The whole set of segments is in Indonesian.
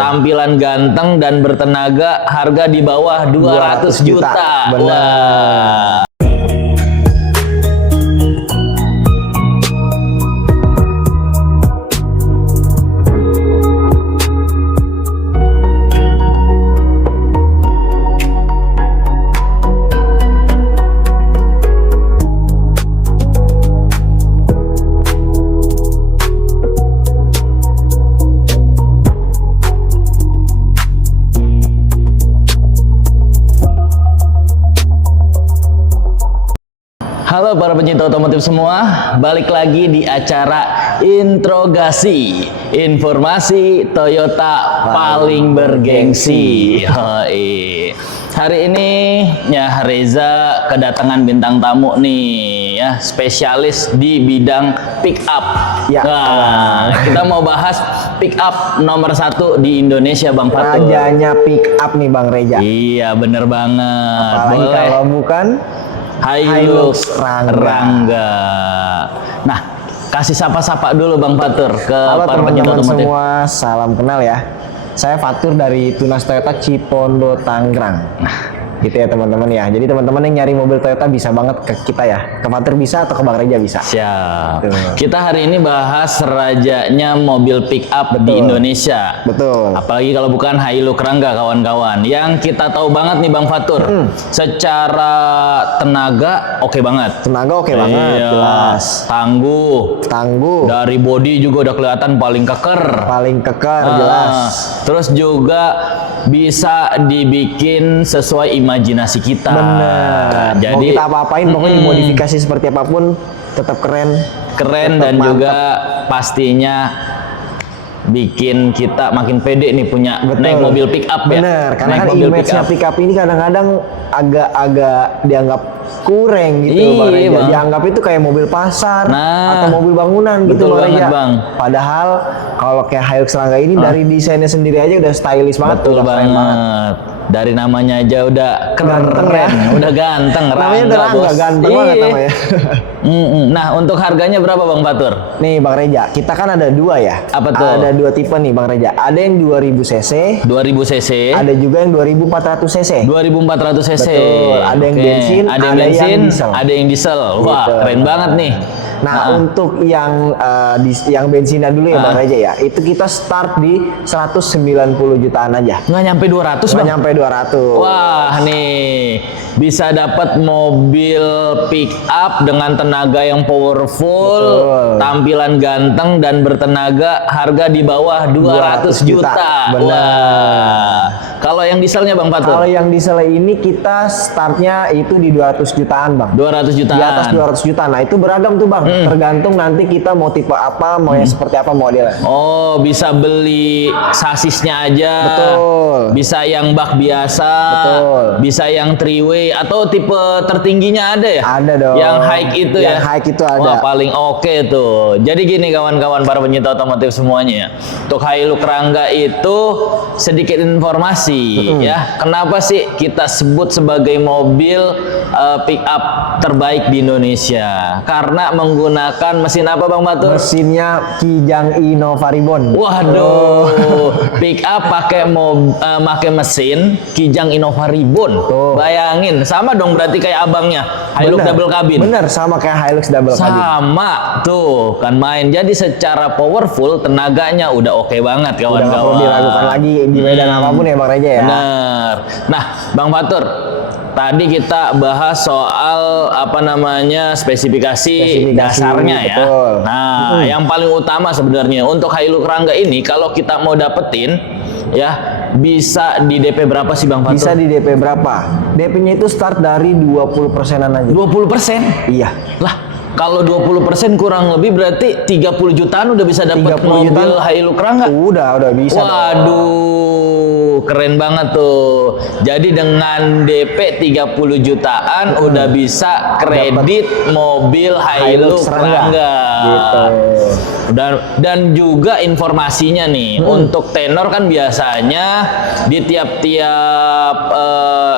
Tampilan ganteng dan bertenaga, harga di bawah 200 juta. Benar. Wah. Halo para pencinta otomotif semua, balik lagi di acara Interogasi, informasi Toyota paling bergengsi. Hari ini ya Reza kedatangan bintang tamu nih ya, spesialis di bidang pick up. Ya. Nah, kita mau bahas pick up nomor 1 di Indonesia, Bang Fatur. Rajanya pick up nih Bang Reza. Iya, bener banget. Apalagi boleh. kalau bukan Hilux Rangga. Rangga. Nah, kasih sapa-sapa dulu Bang Fatur ke halo para pencinta teman-teman otomotif. semua, salam kenal ya. Saya Fatur dari Tunas Toyota Cipondo, Tangerang. Gitu ya teman-teman ya. Jadi teman-teman yang nyari mobil Toyota bisa banget ke kita ya. Ke Fatur bisa atau ke Bang Reja bisa. Siap. Betul. Kita hari ini bahas rajanya mobil pick up di Indonesia. Betul. Apalagi kalau bukan Hilux Rangga kawan-kawan. Yang kita tahu banget nih Bang Fatur. Secara tenaga oke banget. Tenaga oke banget, Iya. jelas. Tangguh. Dari bodi juga udah kelihatan paling keker. Paling keker, jelas. Terus juga bisa dibikin sesuai imajinasi kita. Bener. Jadi mau kita apa-apain, pokoknya dimodifikasi seperti apapun tetap keren. keren tetap dan mantap. juga pastinya bikin kita makin pede nih punya naik mobil pick up ya. Bener, karena Naik kan mobil image-nya pick up ini kadang-kadang agak-agak dianggap kurang gitu Iya, Bang Reja. Bang. Dianggap itu kayak mobil pasar Nah, atau mobil bangunan gitu betul Bang banget, Reja. Bang. Padahal kalau kayak Hilux Rangga ini dari desainnya sendiri aja udah stylish banget, betul udah keren banget. Dari namanya aja udah keren, Ganteng ya. udah ganteng. Namanya udah Rangga, bos. ganteng banget Iya. namanya. Nah, untuk harganya berapa Bang Fatur? Nih Bang Reja, kita kan ada dua ya. Apa tuh? Ada dua tipe nih Bang Reja. Ada yang 2000 cc, 2000 cc, ada juga yang 2400 cc. 2400 cc. Betul, ada yang Oke. bensin, ada yang ada yang bensin, diesel. ada yang diesel. Wah, Gitu. keren banget nih. Nah, untuk yang bensinnya dulu ya Bang Reja ya, itu kita start di 190 jutaan aja. Nggak nyampe 200 Nggak Bang? nyampe 200. Wah nih, bisa dapat mobil pick up dengan tenaga yang powerful, Betul. tampilan ganteng dan bertenaga, harga di bawah 200 juta. Benar. Wah. Kalau yang dieselnya Bang Fatur? Kalau yang diesel ini kita startnya itu di 200 jutaan Bang. 200 jutaan. Di atas 200 juta. Nah, itu beragam tuh Bang. Tergantung nanti kita mau tipe apa, mau yang seperti apa modelnya. Oh, bisa beli sasisnya aja. Betul. Bisa yang bak biasa. Betul. Bisa yang three way atau tipe tertingginya ada ya? Ada dong. Yang high itu ya. Yang high itu ada. Wah, paling oke tuh. Jadi gini kawan-kawan para pencinta otomotif semuanya ya. Untuk Hilux Rangga itu sedikit informasi ya. Kenapa sih kita sebut sebagai mobil pick up terbaik di Indonesia? Karena menggunakan mesin apa Bang Fatur? Mesinnya Kijang Innova Ribbon. Waduh, pick up pakai mesin Kijang Innova Ribbon. Tuh. Bayangin, sama dong berarti kayak abangnya Hilux Bener. double cabin. Bener, sama kayak Hilux double cabin. Sama tuh kan main. Jadi secara powerful tenaganya udah oke banget Udah nggak perlu kawan-kawan. diragukan lagi di medan apapun ya Bang Reja ya. Bener. Nah, Bang Fatur, tadi kita bahas soal apa namanya spesifikasi dasarnya ya. betul. Nah, yang paling utama sebenarnya untuk Hilux Rangga ini kalau kita mau dapetin ya bisa di DP berapa sih Bang Fatur? Bisa di DP berapa? DP-nya itu start dari 20%-an aja. 20%? Iya. Lah, kalau 20% kurang lebih berarti 30 jutaan udah bisa dapat 30 mobil jutaan. Hilux Rangga. Udah bisa. Waduh, keren banget tuh. Jadi dengan DP 30 jutaan udah bisa kredit mobil Hilux Rangga. Gitu. Dan juga informasinya nih, untuk tenor kan biasanya di tiap-tiap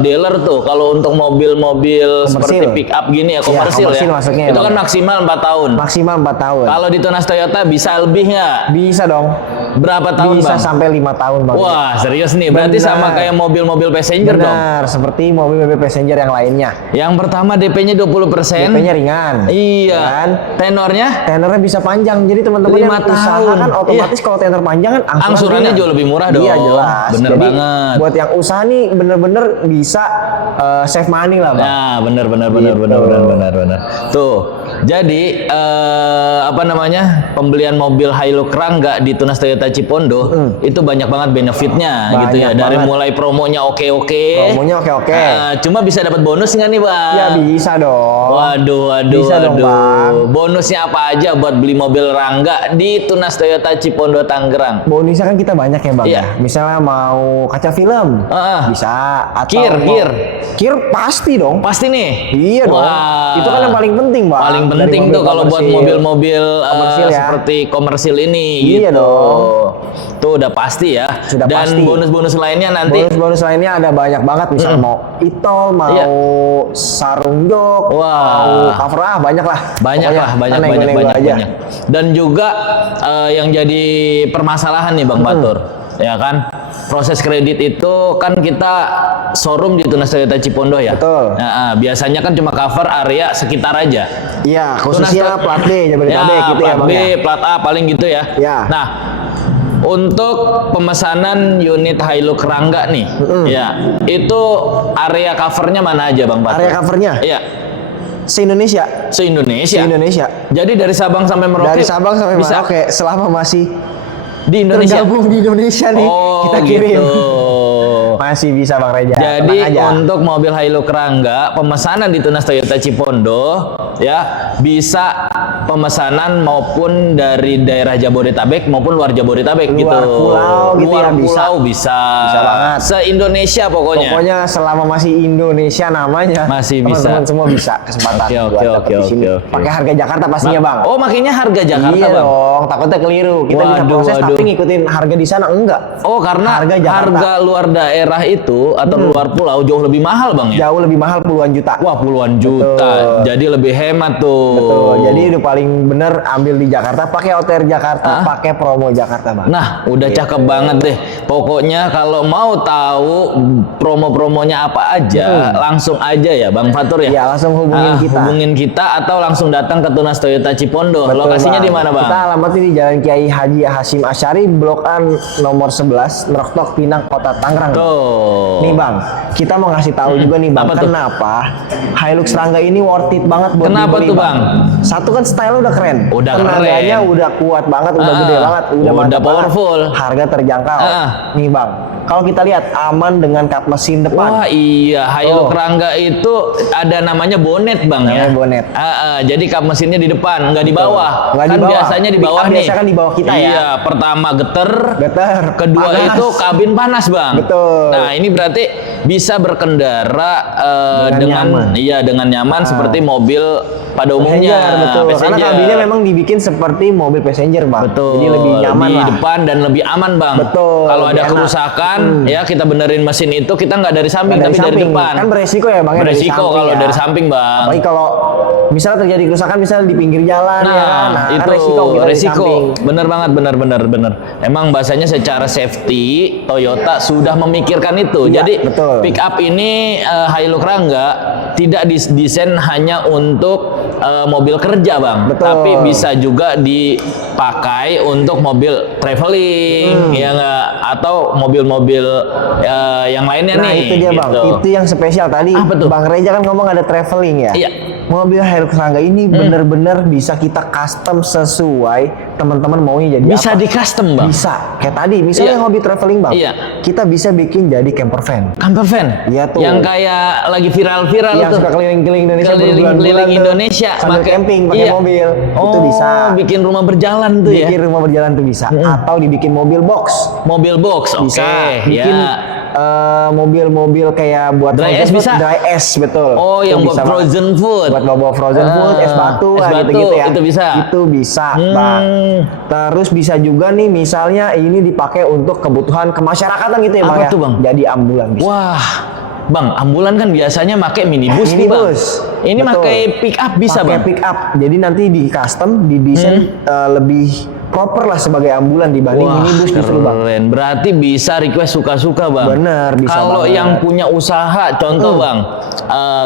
dealer tuh kalau untuk mobil-mobil seperti pick up gini ya komersil komersil ya. masuknya Itu ya, kan maksimal 4 tahun. Maksimal 4 tahun. Kalau di Tunas Toyota bisa lebih nggak? Bisa dong. Berapa tahun Bisa Bang? sampai 5 tahun Bang. Wah, serius nih. Berarti Benar. sama kayak mobil-mobil passenger dong. Benar, seperti mobil-mobil passenger yang lainnya. Yang pertama DP-nya 20%. DP-nya ringan. Iya. Kan? Tenornya Tenornya bisa panjang. Jadi teman-teman 5 yang usaha tahun. kan otomatis kalau tenor panjang kan Angsurannya ringan. jauh lebih murah dong. Iya, jelas. Bener Jadi banget. buat yang usaha nih bener-bener bisa save money lah Bang. Nah, benar. Gitu. Tuh. Jadi apa namanya? Pembelian mobil Hilux Rangga di Tunas Toyota Cipondo itu banyak banget benefitnya Banyak gitu ya. Dari banget. mulai promonya oke-oke. Promonya oke-oke. Cuma bisa dapat bonus nggak nih, Bang? Ya bisa dong. Waduh. Bisa dong, Bang. Bonusnya apa aja buat beli mobil Rangga di Tunas Toyota Cipondo Tangerang? Bonusnya kan kita banyak ya Bang. Iya. Misalnya mau kaca film, bisa. Atau Kir pasti dong. Pasti nih. Iya dong. Wah. Itu kan yang paling penting Bang. Paling Dari penting mobil tuh kalau buat komersil. mobil-mobil Komersil ya. seperti komersil ini Iya gitu. dong. Tuh udah pasti ya. Sudah Dan pasti. bonus-bonus lainnya nanti. Bonus-bonus lainnya ada banyak banget. Misalnya mau itol, mau Iya. sarung jok, Wah. mau cover banyak lah. Banyak Pokoknya, lah, banyak. aja. Dan juga yang jadi permasalahan nih Bang Batur, ya kan? Proses kredit itu kan kita showroom di Tunas Toyota Cipondo ya. Betul. Nah, biasanya kan cuma cover area sekitar aja. Iya, khususnya Tunas- plat B, Jabodetabek ya, gitu ya plat Bang B, ya. plat A paling gitu ya. Ya. Nah, untuk pemesanan unit Hilux Rangga nih, ya itu area covernya mana aja Bang Batur? Area covernya Iya, se-Indonesia. se-Indonesia. Se-Indonesia. Jadi dari Sabang sampai Merauke. Dari Sabang sampai bisa Merauke selama masih di Indonesia. tergabung di Indonesia nih, Oh, kita kirim. gitu. Masih bisa Bang Reja. Jadi tenang aja. untuk mobil Hilux Rangga pemesanan di Tunas Toyota Cipondo ya bisa pemesanan maupun dari daerah Jabodetabek maupun luar Jabodetabek Luar gitu. pulau gitu luar ya, bisa. pulau bisa. Bisa banget. Se-Indonesia pokoknya. Pokoknya selama masih Indonesia namanya, Masih bisa. teman-teman semua bisa kesempatan Oke, buat dapet di sini. oke. Pakai harga Jakarta pastinya Bang. Oh, makanya harga Jakarta iya Bang. dong, takutnya keliru. Kita bisa Waduh, proses waduh. tapi ngikutin harga di sana enggak. Oh, karena Harga Jakarta. harga luar daerah itu atau luar pulau jauh lebih mahal Bang ya. Jauh lebih mahal puluhan juta. Wah, puluhan juta. Betul. Jadi lebih hemat tuh. Betul. Jadi udah paling bener ambil di Jakarta, pakai OTR Jakarta, pakai promo Jakarta Bang. Nah, udah Gitu. cakep banget deh. Pokoknya kalau mau tahu promo-promonya apa aja, langsung aja ya Bang Fatur ya. Iya, langsung hubungin kita. Hubungin kita atau langsung datang ke Tunas Toyota Cipondo. Betul, Lokasinya Bang. di mana, Bang? Kita alamatnya di Jalan Kiai Haji Hasyim Asyari, Blok A nomor 11, Meroktok, Pinang, Kota Tangerang. Tuh. Nih Bang, kita mau ngasih tahu juga nih Bang, Apa tuh? kenapa Hilux Rangga ini worth it banget buat Kenapa dibeli tuh, Bang? Satu kan style udah keren, Udah tenaganya keren. udah kuat banget, udah gede banget, udah Udah mantap banget. powerful. Harga terjangkau. Nih Bang, kalau kita lihat aman dengan kap mesin depan. Wah iya, Hilux Oh. Rangga itu ada namanya bonet Bang ya. Namanya bonet. Jadi kap mesinnya di depan, nggak di bawah. Nggak Kan di bawah. biasanya di Pick bawah up nih. biasa kan di bawah kita ya. Iya, pertama geter, Geter, kedua panas. itu kabin panas Bang. Betul. Nah ini berarti bisa berkendara Dengan nyaman. dengan nyaman seperti mobil pada umumnya. Passenger, betul. Karena Passenger. kabinnya memang dibikin seperti mobil passenger, Bang. Betul. Jadi lebih nyaman di lah. depan dan lebih aman Bang. Betul, Kalau ada lebih enak. kerusakan ya kita benerin mesin itu kita nggak dari samping Nggak tapi dari depan. Kan beresiko ya, Bang. ya, dari Beresiko samping kalau ya. dari samping Bang. Apalagi kalau misalnya terjadi kerusakan misalnya di pinggir jalan ya. Nah, itu kan resiko kita dari samping. bener banget, bener. Emang bahasanya secara safety Toyota sudah memikirkan itu. Iya, Jadi betul. pick up ini Hilux Rangga tidak didesain hanya untuk mobil kerja Bang, Betul. tapi bisa juga dipakai untuk mobil traveling, ya nggak, atau mobil-mobil yang lainnya Nah, nih. itu dia, Bang. gitu. Itu yang spesial tadi. Apa tuh? Bang Reja kan ngomong ada traveling ya. Iya. Mobil Hilux Rangga ini bener-bener bisa kita custom sesuai teman-teman maunya jadi Bisa apa. di custom Bang. Bisa. Kayak tadi, misalnya Iya. hobi traveling, Bang. Iya. Kita bisa bikin jadi camper van. Camper van? Iya tuh. Yang kayak lagi viral-viral Yang tuh. suka keliling-keliling Indonesia Keliling-keliling berbulan-bulan tuh, Indonesia sambil camping pakai mobil. Itu bisa. bikin rumah berjalan tuh ya. Bikin rumah berjalan tuh bisa. Atau dibikin mobil box. Mobil box, oke. Bisa. Bikin Ya. mobil-mobil kayak buat Dry frozen ice food, bisa? dry ice, betul. Oh, Itu yang buat bisa banget. frozen food. Buat bawa frozen food, es batu, Es lah, batu, gitu-gitu ya. itu bisa. Itu bisa, Bang. Terus bisa juga nih misalnya ini dipakai untuk kebutuhan kemasyarakatan gitu ya, Bang. Apa ya. tuh, Bang? Jadi ambulan bisa. Wah, Bang. Bang, ambulan kan biasanya pakai minibus nih Bang. Ini Betul. pakai pick up bisa Pakai Bang? pick up. Jadi nanti di custom, didesain lebih proper lah sebagai ambulan dibanding Wah, minibus justru Bang. keren. Berarti bisa request suka-suka Bang. Bener, bisa Kalau banget. yang punya usaha, contoh Bang,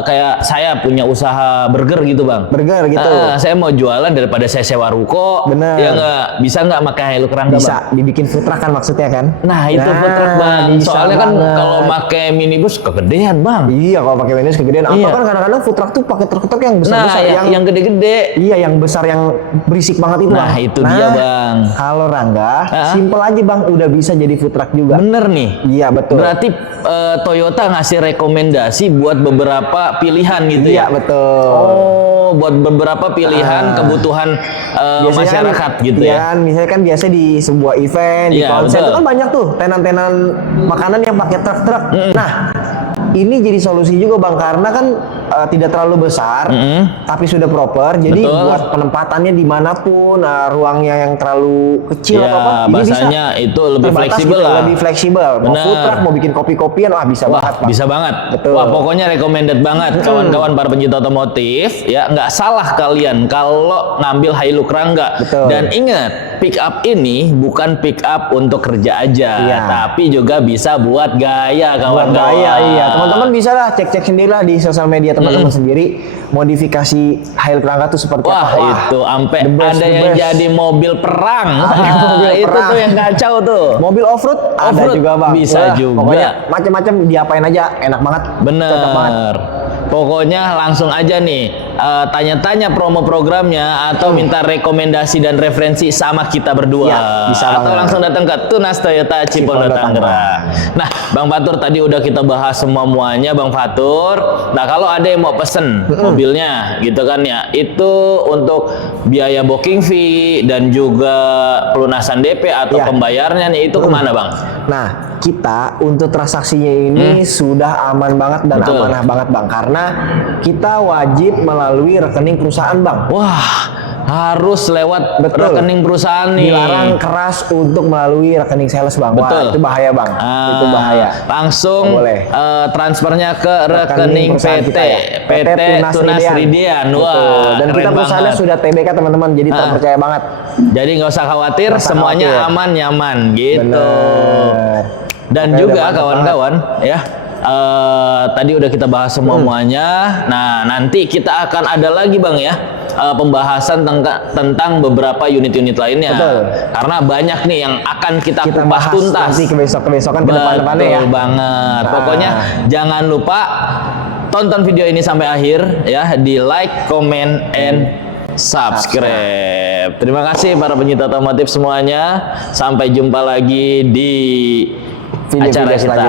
kayak saya punya usaha burger gitu Bang. Burger gitu. Saya mau jualan daripada saya sewa ruko. Bener. Ya nggak, bisa nggak pakai Hilux Rangga Bang? Bisa dibikin food truck kan maksudnya kan? Nah itu food truck Bang. bisa Soalnya kan banget. kalau pakai minibus kegedean Bang. Iya, kalau pakai minibus kegedean. Atau Iya. kan kadang-kadang food truck tuh pakai truk-truk yang besar-besar Nah, yang gede-gede. Iya, yang besar yang berisik banget itu Nah, Bang. itu dia, Bang. Kalau Rangga, Ah. simple aja Bang, udah bisa jadi food truck juga. Bener nih. Iya, betul. Berarti Toyota ngasih rekomendasi buat beberapa pilihan gitu Iya, ya? betul. Oh, buat beberapa pilihan kebutuhan Biasanya masyarakat kan, gitu iya ya? kan, misalnya kan biasa di sebuah event, di Iya, konser betul. itu kan banyak tuh tenan-tenan makanan yang pakai truk-truk. Nah, ini jadi solusi juga Bang karena kan tidak terlalu besar, tapi sudah proper. Jadi Betul. buat penempatannya dimanapun, ruangnya yang terlalu kecil Ya, atau apa, ini bisa bahasanya itu lebih terbatas fleksibel gitu, lah. lebih fleksibel. Mau Bener. food truck, mau bikin kopi-kopian, wah bisa Wah, banget Bang. bisa banget. Betul. Wah, pokoknya recommended banget kawan-kawan para pencinta otomotif. Ya, nggak salah kalian kalau ngambil Hilux Rangga. Betul. Dan ingat, pick up ini bukan pick up untuk kerja aja, Iya. tapi juga bisa buat gaya Buat kawan-kawan. gaya, iya. Teman-teman bisa lah cek-cek sendiri lah di sosial media teman-teman sendiri modifikasi Hilux Rangga tuh seperti Wah, apa. itu sampai the best, ada the yang best. jadi mobil perang. Ada mobil Itu perang. tuh yang kacau tuh. Mobil off-road ada Off-road juga Bang. bisa juga. Pokoknya macam-macam diapain aja enak banget. Cocok banget. Bener. Pokoknya langsung aja nih tanya-tanya promo programnya atau minta rekomendasi dan referensi sama kita berdua. Iya, bisa atau banget. langsung datang ke Tunas Toyota Cipondo Cipondo, Tangerang. Nah, Bang Fatur tadi udah kita bahas semuanya Bang Fatur. Nah, kalau ada yang mau pesen mobilnya gitu kan ya, itu untuk biaya booking fee dan juga pelunasan DP atau Iya. pembayarnya nih itu kemana Bang? Nah, kita untuk transaksinya ini sudah aman banget dan Betul. amanah banget Bang karena kita wajib melalui rekening perusahaan Bang. Wah, harus lewat Betul. rekening perusahaan nih. Dilarang keras untuk melalui rekening sales Bang. Wah, Betul. itu bahaya Bang. Itu bahaya. Langsung Nggak boleh. Transfernya ke rekening perusahaan PT, kita ya. PT Tunas Ridian. Betul. Wah, Dan kita keren perusahaannya banget. sudah TBK teman-teman, jadi terpercaya banget. Jadi nggak usah khawatir, Nggak usah semuanya khawatir. aman nyaman gitu. Bener. Dan Oke, juga udah mantap kawan-kawan ya. Tadi udah kita bahas semuanya. Nah, nanti kita akan ada lagi Bang ya pembahasan tentang beberapa unit-unit lainnya. Betul. Karena banyak nih yang akan kita Kita kupas bahas tuntas. nanti ke-besokan ke depan-depannya ya. Betul banget. Nah. Pokoknya jangan lupa tonton video ini sampai akhir ya, di like, comment, and subscribe. Terima kasih para pencinta otomotif semuanya. Sampai jumpa lagi di Video-video acara kita. selanjutnya.